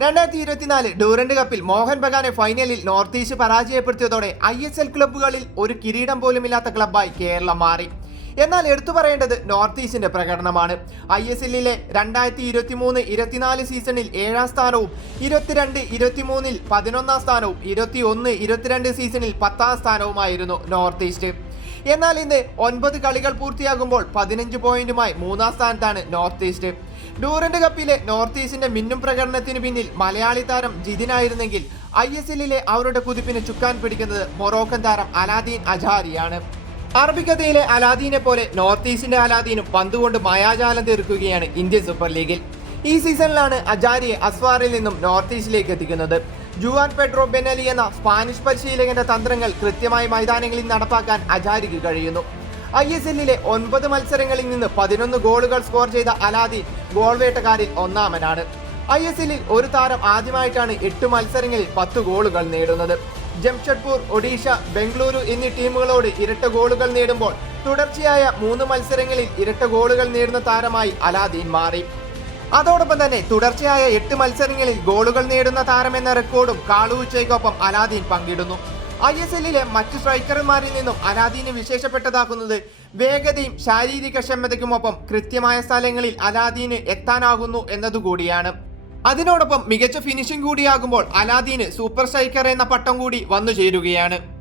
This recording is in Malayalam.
രണ്ടായിരത്തി ഇരുപത്തിനാല് ഡൂറന്റ് കപ്പിൽ മോഹൻ ബഗാനെ ഫൈനലിൽ നോർത്ത് ഈസ്റ്റ് പരാജയപ്പെടുത്തിയതോടെ ഐ എസ് എൽ ക്ലബ്ബുകളിൽ ഒരു കിരീടം പോലുമില്ലാത്ത ക്ലബ്ബായി കേരളം മാറി. എന്നാൽ എടുത്തു പറയേണ്ടത് നോർത്ത് ഈസ്റ്റിന്റെ പ്രകടനമാണ്. ഐ എസ് എല്ലിലെ രണ്ടായിരത്തി ഇരുപത്തി മൂന്ന് ഇരുപത്തിനാല് സീസണിൽ ഏഴാം സ്ഥാനവും ഇരുപത്തിരണ്ട് ഇരുപത്തിമൂന്നിൽ പതിനൊന്നാം സ്ഥാനവും ഇരുപത്തി ഒന്ന് ഇരുപത്തിരണ്ട് സീസണിൽ പത്താം സ്ഥാനവുമായിരുന്നു നോർത്ത് ഈസ്റ്റ്. എന്നാൽ ഇന്ന് ഒൻപത് കളികൾ പൂർത്തിയാകുമ്പോൾ പതിനഞ്ച് പോയിന്റുമായി മൂന്നാം സ്ഥാനത്താണ് നോർത്ത് ഈസ്റ്റ്. ഡൂറന്റ് കപ്പിലെ നോർത്ത് ഈസ്റ്റിന്റെ മിന്നും പ്രകടനത്തിന് പിന്നിൽ മലയാളി താരം ജിതിനായിരുന്നെങ്കിൽ ഐ എസ് എല്ലിലെ അവരുടെ കുതിപ്പിന് ചുക്കാൻ പിടിക്കുന്നത് മൊറോക്കൻ താരം അലാദീൻ അജാരിയാണ്. അറബിക്കഥയിലെ അലാദീനെ പോലെ നോർത്ത് ഈസ്റ്റിന്റെ അലാദീനും പന്തുകൊണ്ട് മായാജാലം തീർക്കുകയാണ് ഇന്ത്യൻ സൂപ്പർ ലീഗിൽ. ഈ സീസണിലാണ് അജാരിയെ അസ്വാറിൽ നിന്നും നോർത്ത് ഈസ്റ്റിലേക്ക് എത്തിക്കുന്നത്. ജുവാൻ പെഡ്രോ ബെനലി എന്ന സ്പാനിഷ് പരിശീലകന്റെ തന്ത്രങ്ങൾ കൃത്യമായി മൈതാനങ്ങളിൽ നടപ്പാക്കാൻ അജാരിക്ക് കഴിയുന്നു. ഐ എസ് എല്ലിലെ ഒൻപത് മത്സരങ്ങളിൽ നിന്ന് പതിനൊന്ന് ഗോളുകൾ സ്കോർ ചെയ്ത അലാദി ഗോൾവേട്ടക്കാരിൽ ഒന്നാമനാണ്. ഐ എസ് എല്ലിൽ ഒരു താരം ആദ്യമായിട്ടാണ് എട്ട് മത്സരങ്ങളിൽ പത്ത് ഗോളുകൾ നേടുന്നത്. ജംഷഡ്പൂർ ഒഡീഷ ബംഗളൂരു എന്നീ ടീമുകളോട് ഇരട്ട ഗോളുകൾ നേടുമ്പോൾ തുടർച്ചയായ മൂന്ന് മത്സരങ്ങളിൽ ഇരട്ട ഗോളുകൾ നേടുന്ന താരമായി അലാദീൻ മാറി. അതോടൊപ്പം തന്നെ തുടർച്ചയായ എട്ട് മത്സരങ്ങളിൽ ഗോളുകൾ നേടുന്ന താരമെന്ന റെക്കോർഡും കാളുവുച്ചയ്ക്കൊപ്പം അലാദീൻ പങ്കിടുന്നു. ഐ എസ് എല്ലിലെ മറ്റു സ്ട്രൈക്കർമാരിൽ നിന്നും അലാദീനെ വിശേഷപ്പെട്ടതാക്കുന്നത് വേഗതയും ശാരീരിക ക്ഷമതയ്ക്കുമൊപ്പം കൃത്യമായ സ്ഥലങ്ങളിൽ അലാദീന് എത്താനാകുന്നു എന്നതുകൂടിയാണ്. അതിനോടൊപ്പം മികച്ച ഫിനിഷിംഗ് കൂടിയാകുമ്പോൾ അലാദീന് സൂപ്പർ സ്ട്രൈക്കർ എന്ന പട്ടം കൂടി വന്നു ചേരുകയാണ്.